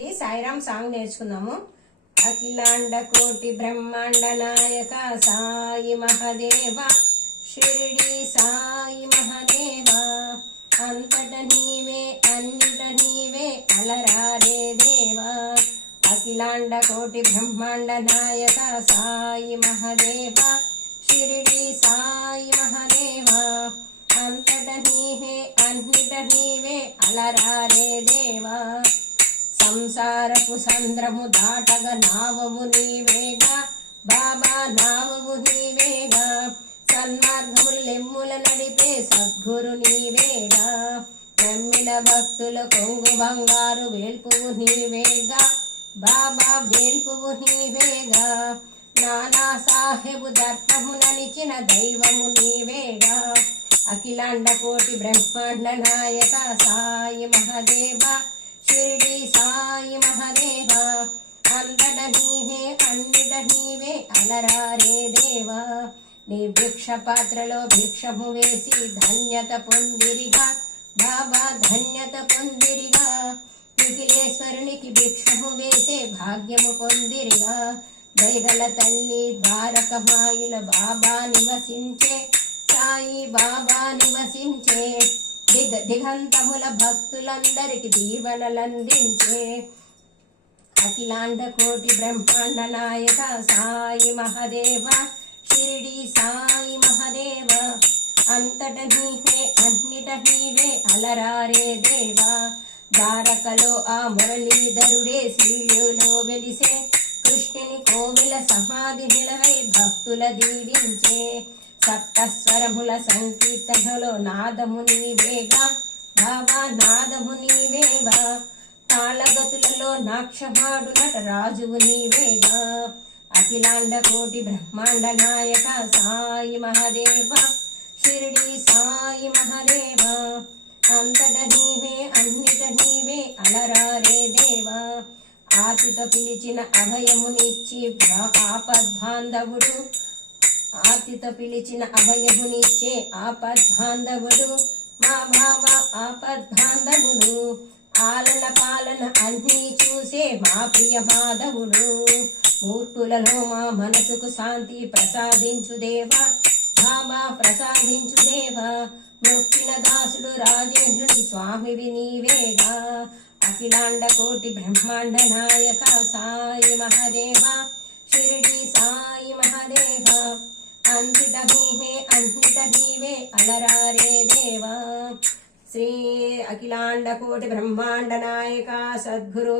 ఇది సాయిరామ్ సాంగ్ నేర్చుకుందాము. అఖిలాండ కోటి బ్రహ్మాండ నాయక సాయి మహదేవ, షిరిడి సాయి మహదేవ, అంతట నీవే అన్నిట నీవే అలరారే దేవా. అఖిలాండ కోటి బ్రహ్మాండ నాయక సాయి మహదేవ, షిరిడి సాయి మహదేవ, అంతట నీవే అన్నిట నీవే అలరారే దేవా. సంసారపు సంద్రము దాటగ నావవు నీవేగా బాబా, నావవు నీవేగా. సన్మార్గములు లెమ్ముల నడిపే సద్గురు నీవేగా. నమ్మిన భక్తుల కొంగు బంగారు వేల్పువు నీవేగా బాబా, వేల్పువు నీవేగా. నానా సాహెబు దర్పము నలిచిన దైవము నీవేగా. అఖిలాండ కోటి బ్రహ్మాండ నాయక సాయి మహదేవ, షిరిడి సాయి మహదేవ, అంతట నీవే అన్నిట నీవే అలరారే దేవా. నీ భిక్ష పాత్రలో భిక్షము వేసి ధన్యత పొందిరిగా బాబా, ధన్యత పొందిరిగా. నిఖిలేశ్వరునికి భిక్షము వేసే భాగ్యము పొందిరిగా. దయగల తల్లి ద్వారకమాయిల బాబా నివసించే సాయి బాబా నివసించే. దిగంతముల భక్తులందరికి దీవెనలందించే. అఖిలాండ కోటి బ్రహ్మాండ నాయక సాయి మహదేవ, షిరిడి సాయి మహదేవ, అంతట నీవే అన్నిట నీవే అలరారే దేవా. ద్వారకలో ఆ మురళీధరుడే శివులో వెలిసే కృష్ణుని కోవిల సమాధి నిలవై భక్తుల దీవించే. సప్తస్వరముల సంకీర్తనలో నాదము నీవేగా బాబా, నాదము నీవేగా. తాళగతులలో నాక్షమాడు నటరాజువు నీవేగా. అఖిలాండ కోటి బ్రహ్మాండ నాయక సాయి మహదేవ, షిరిడి సాయి మహదేవ, అంతట నీవే అన్నిట నీవే అలరారే దేవా. ఆర్తితో పిలిచిన అభయమునిచ్చి ఆపద్బాంధవుడు, ఆర్తితో పిలిచిన అభయమునిచ్చే ఆపద్బాంధవుడు మా బాబా ఆపద్బాంధవుడు. ఆలన పాలన అన్నీ చూసే మా ప్రియ మాధవుడు. మూర్ఖులలో మా మనసుకు శాంతి ప్రసాదించు దేవా బాబా, ప్రసాదించు దేవా. మొక్కిన దాసుడు రాజేంద్రుని స్వామివి నీవేగా. అఖిలాండ కోటి బ్రహ్మాండ నాయక సాయి మహదేవ, షిరిడి సాయి మహదేవ, అంతిట నీవే అన్నిట నీవే అలరారే దేవా. శ్రీ అఖిలాండ కోటి బ్రహ్మాండ నాయక సద్గురు